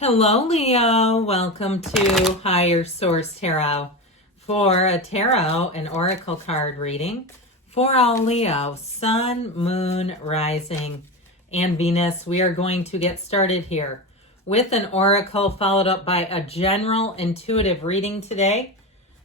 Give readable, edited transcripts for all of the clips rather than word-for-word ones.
Hello, Leo. Welcome to Higher Source Tarot for a tarot and oracle card reading for all Leo, Sun, Moon, Rising, and Venus. We are going to get started here with an oracle followed up by a general intuitive reading today.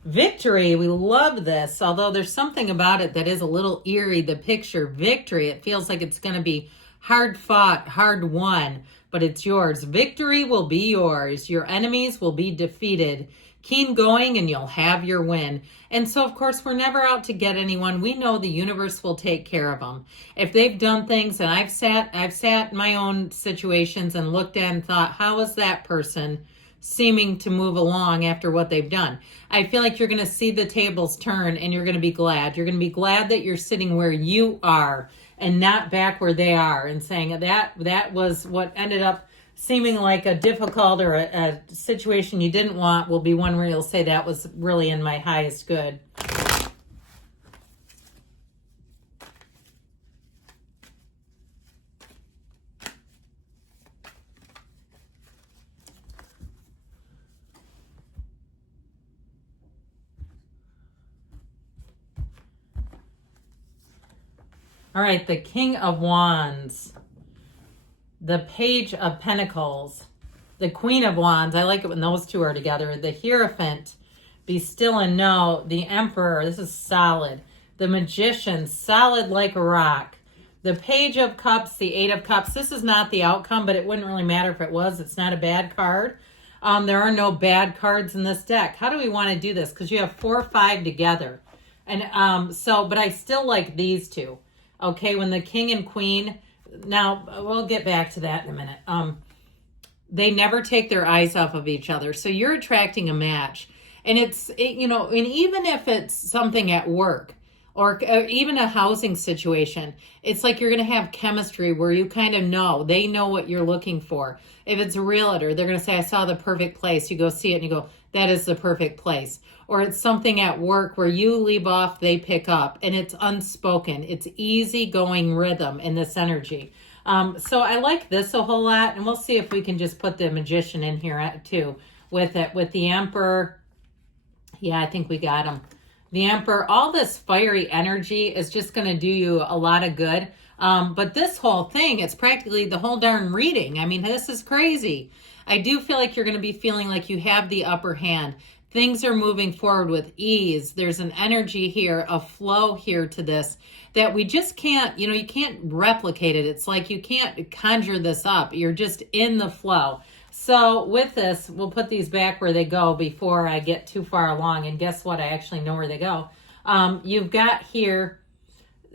Victory, we love this, although there's something about it that is a little eerie. The picture, victory, it feels like it's going to be hard fought, hard won, but it's yours. Victory will be yours. Your enemies will be defeated. Keep going and you'll have your win. And so, of course, we're never out to get anyone. We know the universe will take care of them. If they've done things, and I've sat in my own situations and looked at and thought, how is that person seeming to move along after what they've done? I feel like you're going to see the tables turn and you're going to be glad. You're going to be glad that you're sitting where you are and not back where they are, and saying that was what ended up seeming like a difficult or a situation you didn't want will be one where you'll say that was really in my highest good. All right, the King of Wands, the Page of Pentacles, the Queen of Wands. I like it when those two are together. The Hierophant, be still and know. The Emperor, this is solid. The Magician, solid like a rock. The Page of Cups, the Eight of Cups. This is not the outcome, but it wouldn't really matter if it was. It's not a bad card. There are no bad cards in this deck. How do we want to do this? Because you have 4 or 5 together. And but I still like these two. Okay, when the King and Queen, now we'll get back to that in a minute. They never take their eyes off of each other. So you're attracting a match. And and even if it's something at work or even a housing situation, it's like you're going to have chemistry where you kind of know, they know what you're looking for. If it's a realtor, they're going to say, I saw the perfect place. You go see it and you go, that is the perfect place. Or it's something at work where you leave off, they pick up, and it's unspoken. It's easygoing rhythm in this energy. So I like this a whole lot, and we'll see if we can just put the Magician in here too with it. With the Emperor, yeah, I think we got him. The Emperor, all this fiery energy is just going to do you a lot of good. But this whole thing, it's practically the whole darn reading. I mean, this is crazy. I do feel like you're going to be feeling like you have the upper hand. Things are moving forward with ease. There's an energy here, a flow here to this that we just can't, you can't replicate it. It's like you can't conjure this up. You're just in the flow. So with this, we'll put these back where they go before I get too far along. And guess what? I actually know where they go. You've got here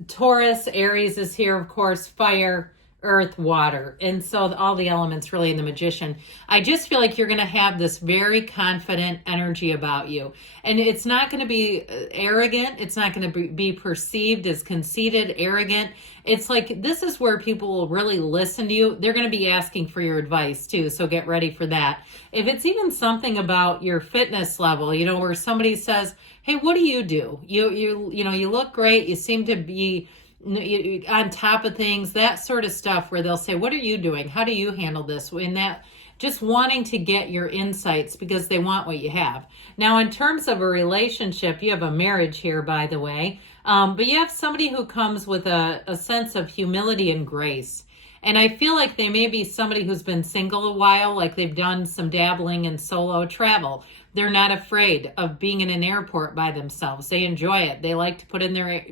Taurus, Aries is here, of course, fire, earth, water. And so all the elements really in the Magician. I just feel like you're going to have this very confident energy about you. And it's not going to be arrogant. It's not going to be perceived as conceited, arrogant. It's like this is where people will really listen to you. They're going to be asking for your advice too. So get ready for that. If it's even something about your fitness level, where somebody says, hey, what do? You look great. You seem to be on top of things, that sort of stuff, where they'll say, what are you doing? How do you handle this? In that, just wanting to get your insights because they want what you have. Now, in terms of a relationship, you have a marriage here, by the way, but you have somebody who comes with a sense of humility and grace. And I feel like they may be somebody who's been single a while, like they've done some dabbling in solo travel. They're not afraid of being in an airport by themselves. They enjoy it. They like to put in their,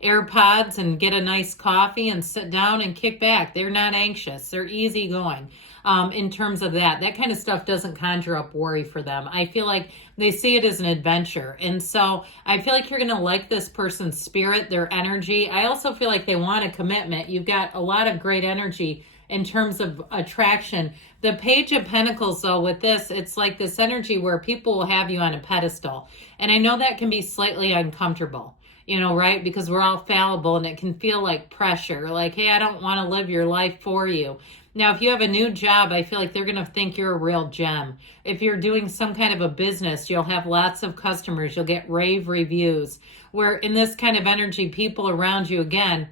AirPods and get a nice coffee and sit down and kick back. They're not anxious. They're easygoing. In terms of that kind of stuff doesn't conjure up worry for them. I feel like they see it as an adventure. And so I feel like you're going to like this person's spirit, their energy. I also feel like they want a commitment. You've got a lot of great energy in terms of attraction. The Page of Pentacles, though, with this, it's like this energy where people will have you on a pedestal. And I know that can be slightly uncomfortable. Right? Because we're all fallible and it can feel like pressure. Like, hey, I don't want to live your life for you. Now, if you have a new job, I feel like they're going to think you're a real gem. If you're doing some kind of a business, you'll have lots of customers. You'll get rave reviews. Where in this kind of energy, people around you, again,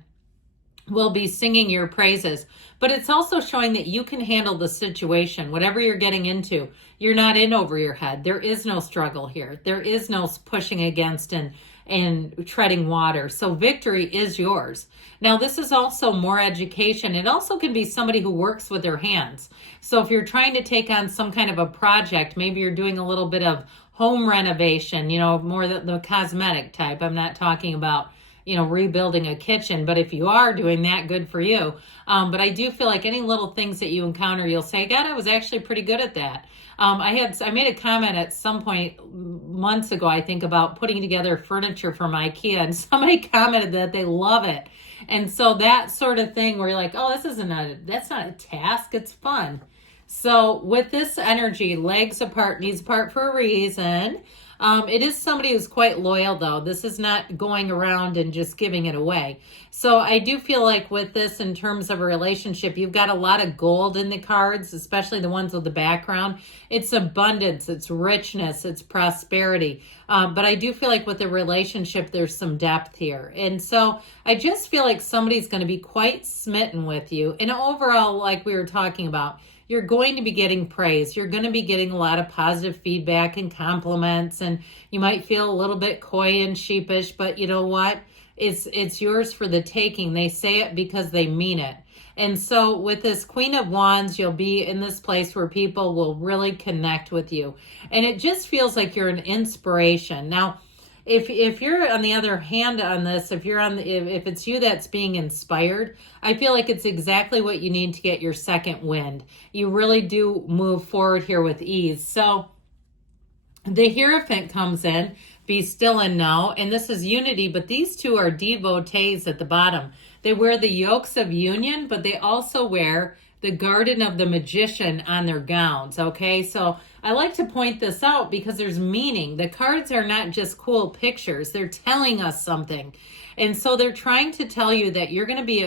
will be singing your praises. But it's also showing that you can handle the situation, whatever you're getting into. You're not in over your head. There is no struggle here. There is no pushing against and treading water. So victory is yours. Now, this is also more education. It also can be somebody who works with their hands. So if you're trying to take on some kind of a project, maybe you're doing a little bit of home renovation, more the cosmetic type. I'm not talking about, rebuilding a kitchen, but if you are doing that, good for you. But I do feel like any little things that you encounter, you'll say, God, I was actually pretty good at that. I made a comment at some point months ago, I think, about putting together furniture from IKEA, and somebody commented that they love it. And so that sort of thing where you're like, oh, that's not a task, it's fun. So with this energy, legs apart, knees apart for a reason. It is somebody who's quite loyal, though. This is not going around and just giving it away. So I do feel like with this, in terms of a relationship, you've got a lot of gold in the cards, especially the ones with the background. It's abundance, it's richness, it's prosperity. But I do feel like with the relationship, there's some depth here. And so I just feel like somebody's going to be quite smitten with you. And overall, like we were talking about, you're going to be getting praise. You're going to be getting a lot of positive feedback and compliments, and you might feel a little bit coy and sheepish, but you know what? It's yours for the taking. They say it because they mean it. And so with this Queen of Wands, you'll be in this place where people will really connect with you. And it just feels like you're an inspiration. Now, if you're on the other hand on this, if it's you that's being inspired, I feel like it's exactly what you need to get your second wind. You really do move forward here with ease. So the Hierophant comes in, be still and know, and this is unity, but these two are devotees at the bottom. They wear the yokes of union, but they also wear the Garden of the Magician on their gowns, okay? So I like to point this out because there's meaning. The cards are not just cool pictures. They're telling us something. And so they're trying to tell you that you're going to be,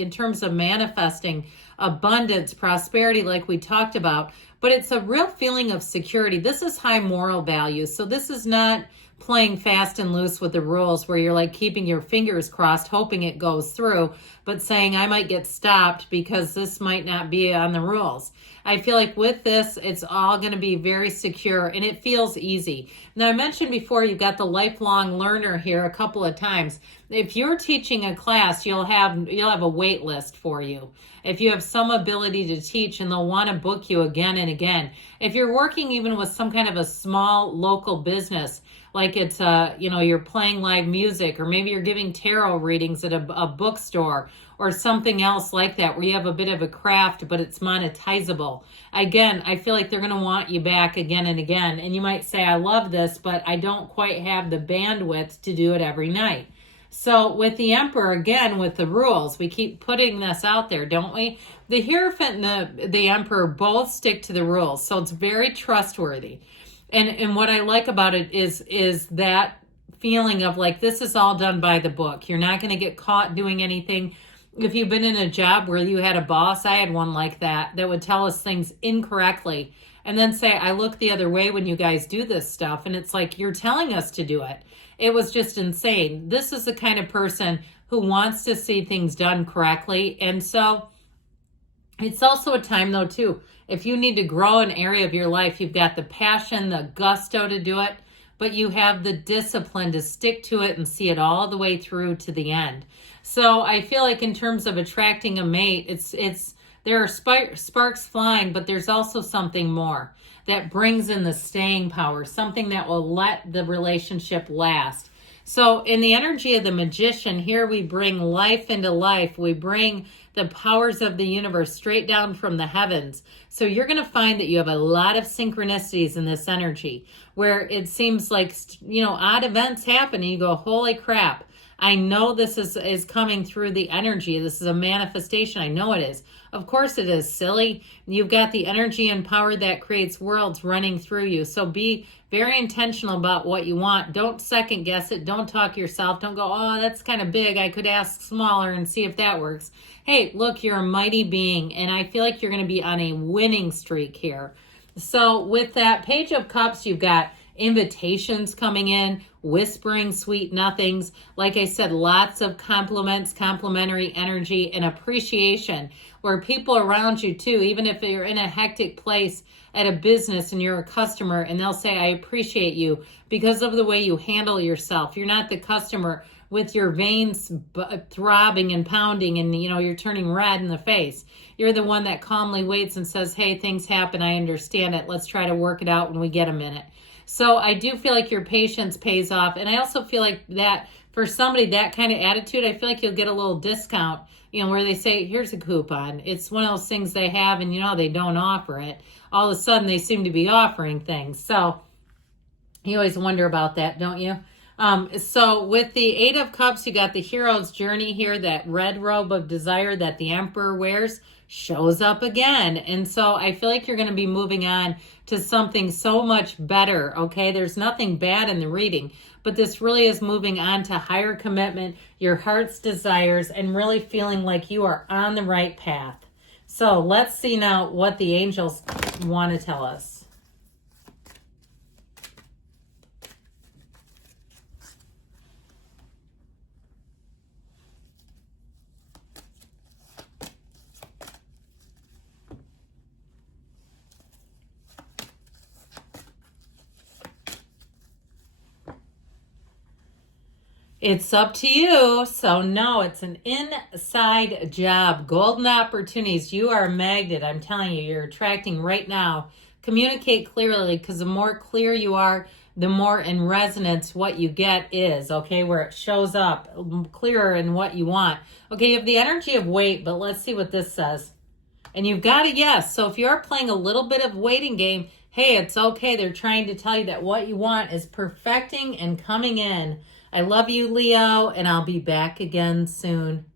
in terms of manifesting abundance, prosperity, like we talked about, but it's a real feeling of security. This is high moral values. So this is not playing fast and loose with the rules where you're like keeping your fingers crossed, hoping it goes through, but saying I might get stopped because this might not be on the rules. I feel like with this, it's all going to be very secure and it feels easy. Now, I mentioned before, you've got the lifelong learner here a couple of times. If you're teaching a class, you'll have a wait list for you. If you have some ability to teach, and they'll want to book you again and again. If you're working even with some kind of a small local business, like it's you're playing live music, or maybe you're giving tarot readings at a bookstore or something else like that, where you have a bit of a craft, but it's monetizable. Again, I feel like they're going to want you back again and again. And you might say, I love this, but I don't quite have the bandwidth to do it every night. So with the Emperor, again, with the rules, we keep putting this out there, don't we? The Hierophant and the Emperor both stick to the rules, so it's very trustworthy. And what I like about it is that feeling of like, this is all done by the book. You're not going to get caught doing anything. If you've been in a job where you had a boss, I had one like that would tell us things incorrectly and then say, I look the other way when you guys do this stuff. And it's like, you're telling us to do it. It was just insane. This is the kind of person who wants to see things done correctly. And so it's also a time, though, too. If you need to grow an area of your life, you've got the passion, the gusto to do it, but you have the discipline to stick to it and see it all the way through to the end. So I feel like in terms of attracting a mate, there are sparks flying, but there's also something more that brings in the staying power, something that will let the relationship last. So in the energy of the Magician, here we bring life into life. We bring the powers of the universe straight down from the heavens. So you're going to find that you have a lot of synchronicities in this energy where it seems like, odd events happen and you go, holy crap. I know this is coming through the energy. This is a manifestation. I know it is. Of course it is, silly. You've got the energy and power that creates worlds running through you. So be very intentional about what you want. Don't second guess it. Don't talk yourself. Don't go, oh, that's kind of big. I could ask smaller and see if that works. Hey, look, you're a mighty being, and I feel like you're going to be on a winning streak here. So with that Page of Cups, you've got invitations coming in, whispering sweet nothings. Like I said, lots of compliments, complimentary energy, and appreciation where people around you too, even if you're in a hectic place at a business and you're a customer, and they'll say, I appreciate you because of the way you handle yourself. You're not the customer with your veins throbbing and pounding and you're turning red in the face. You're the one that calmly waits and says, hey, things happen, I understand it, let's try to work it out when we get a minute. So I do feel like your patience pays off. And I also feel like that for somebody, that kind of attitude, I feel like you'll get a little discount, where they say, here's a coupon. It's one of those things they have and they don't offer it. All of a sudden they seem to be offering things. So you always wonder about that, don't you? So with the 8 of Cups, you got the hero's journey here. That red robe of desire that the Emperor wears shows up again. And so I feel like you're going to be moving on to something so much better, okay? There's nothing bad in the reading, but this really is moving on to higher commitment, your heart's desires, and really feeling like you are on the right path. So let's see now what the angels want to tell us. It's up to you. So no, it's an inside job. Golden opportunities. You are a magnet. I'm telling you, you're attracting right now. Communicate clearly, because the more clear you are, the more in resonance what you get is, okay, where it shows up clearer in what you want. Okay, you have the energy of wait, but let's see what this says. And you've got a yes. So if you're playing a little bit of waiting game, hey, it's okay. They're trying to tell you that what you want is perfecting and coming in. I love you, Leo, and I'll be back again soon.